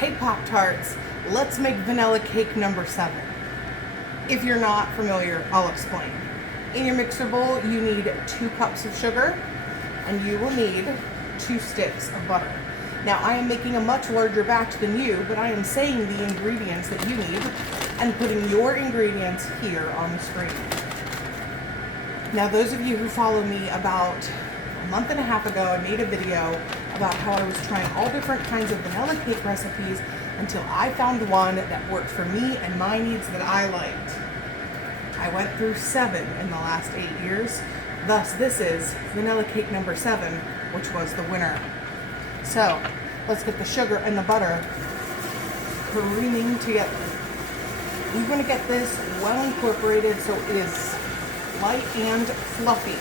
Hey Pop-Tarts, let's make vanilla cake number 7. If you're not familiar, I'll explain. In your mixer bowl, you need 2 cups of sugar, and you will need 2 sticks of butter. Now, I am making a much larger batch than you, but I am saying the ingredients that you need and putting your ingredients here on the screen. Now, those of you who follow me, about a month and a half ago, I made a video about how I was trying all different kinds of vanilla cake recipes until I found one that worked for me and my needs that I liked. I went through 7 in the last 8 years. Thus, this is vanilla cake number 7, which was the winner. So, let's get the sugar and the butter creaming together. We want to get this well incorporated so it is light and fluffy.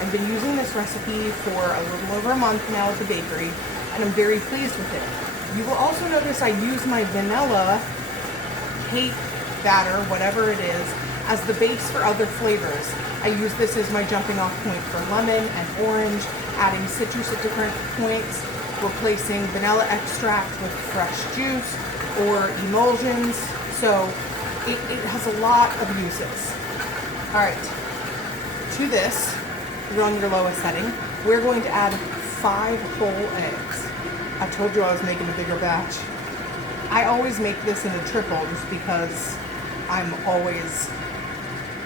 I've been using this recipe for a little over a month now at the bakery, and I'm very pleased with it. You will also notice I use my vanilla cake batter, whatever it is, as the base for other flavors. I use this as my jumping off point for lemon and orange, adding citrus at different points, replacing vanilla extract with fresh juice or emulsions. So it has a lot of uses. All right, to this, you're on your lowest setting. We're going to add 5 whole eggs. I told you I was making a bigger batch. I always make this in a triple just because I'm always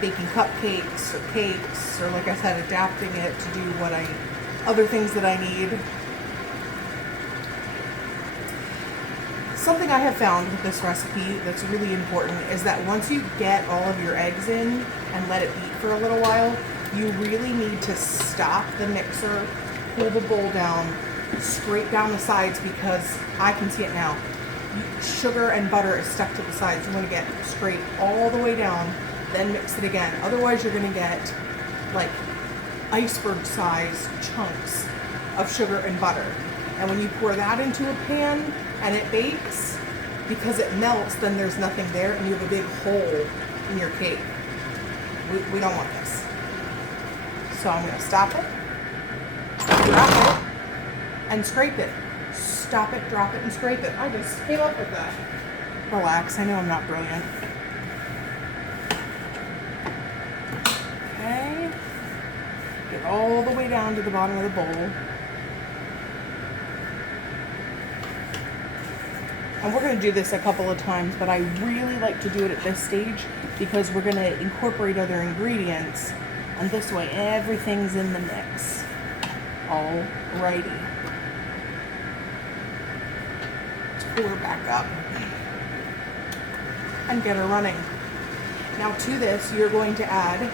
baking cupcakes or cakes, or like I said, adapting it to do other things that I need. Something I have found with this recipe that's really important is that once you get all of your eggs in and let it beat for a little while, you really need to stop the mixer, pull the bowl down, scrape down the sides, because I can see it now. Sugar and butter is stuck to the sides. You want to get scrape all the way down, then mix it again. Otherwise, you're going to get like iceberg-sized chunks of sugar and butter. And when you pour that into a pan and it bakes, because it melts, then there's nothing there and you have a big hole in your cake. We don't want this. So I'm going to stop it, drop it, and scrape it. Stop it, drop it, and scrape it. I just came up with that. Relax, I know I'm not brilliant. Okay. Get all the way down to the bottom of the bowl. And we're going to do this a couple of times, but I really like to do it at this stage because we're going to incorporate other ingredients. And this way, everything's in the mix. Alrighty. Let's pull her back up and get her running. Now to this, you're going to add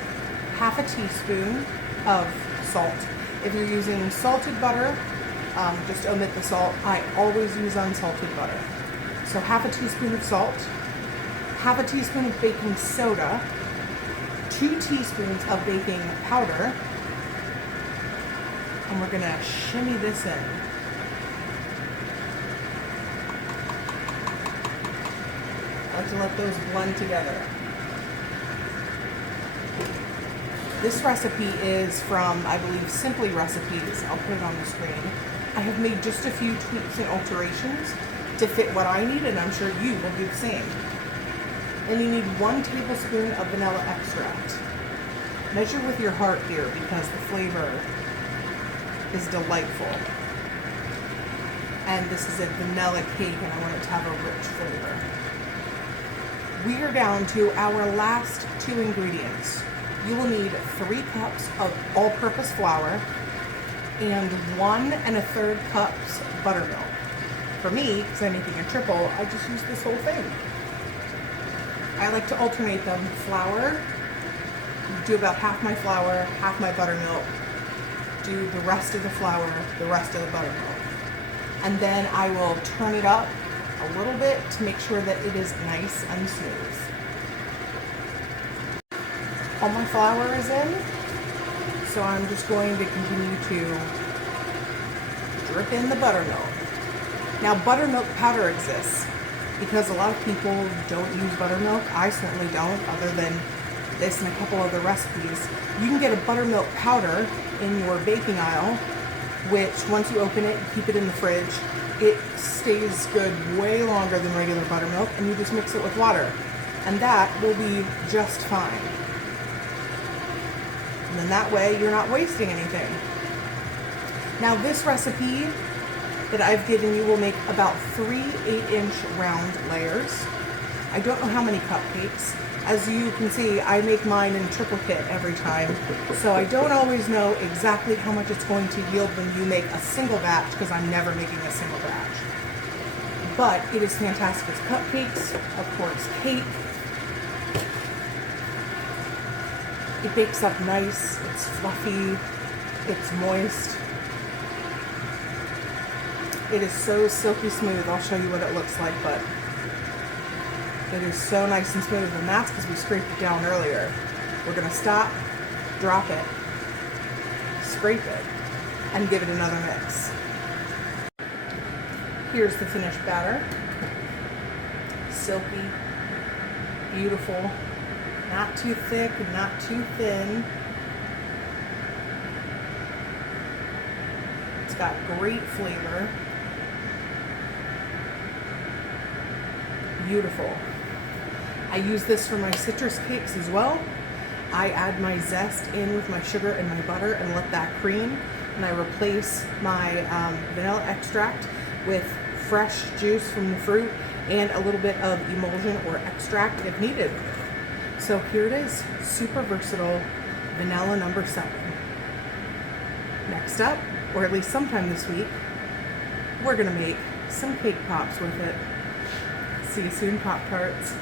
half a teaspoon of salt. If you're using salted butter, just omit the salt. I always use unsalted butter. So half a teaspoon of salt, half a teaspoon of baking soda, 2 teaspoons of baking powder, and we're going to shimmy this in. I like to let those blend together. This recipe is from, I believe, Simply Recipes. I'll put it on the screen. I have made just a few tweaks and alterations to fit what I need, and I'm sure you will do the same. And you need 1 tablespoon of vanilla extract. Measure with your heart here because the flavor is delightful. And this is a vanilla cake and I want it to have a rich flavor. We are down to our last 2 ingredients. You will need 3 cups of all-purpose flour and 1 1/3 cups buttermilk. For me, because I'm making a triple, I just use this whole thing. I like to alternate them. Flour, do about half my flour, half my buttermilk, do the rest of the flour, the rest of the buttermilk. And then I will turn it up a little bit to make sure that it is nice and smooth. All my flour is in, so I'm just going to continue to drip in the buttermilk. Now, buttermilk powder exists because a lot of people don't use buttermilk. I certainly don't, other than this and a couple other recipes. You can get a buttermilk powder in your baking aisle which once you open it, you keep it in the fridge. It stays good way longer than regular buttermilk, and you just mix it with water. And that will be just fine. And then that way you're not wasting anything. Now this recipe that I've given you will make about 3 8-inch round layers. I don't know how many cupcakes. As you can see, I make mine in triplicate every time, so I don't always know exactly how much it's going to yield when you make a single batch, because I'm never making a single batch. But it is fantastic as cupcakes, of course cake. It bakes up nice, it's fluffy, it's moist. It is so silky smooth. I'll show you what it looks like, but it is so nice and smooth, and that's because we scraped it down earlier. We're gonna stop, drop it, scrape it, and give it another mix. Here's the finished batter. Silky, beautiful, not too thick, not too thin. It's got great flavor. Beautiful. I use this for my citrus cakes as well. I add my zest in with my sugar and my butter and let that cream, and I replace my vanilla extract with fresh juice from the fruit and a little bit of emulsion or extract if needed. So here it is, super versatile vanilla number 7. Next up, or at least sometime this week, we're gonna make some cake pops with it. See you soon, Pop-Tarts.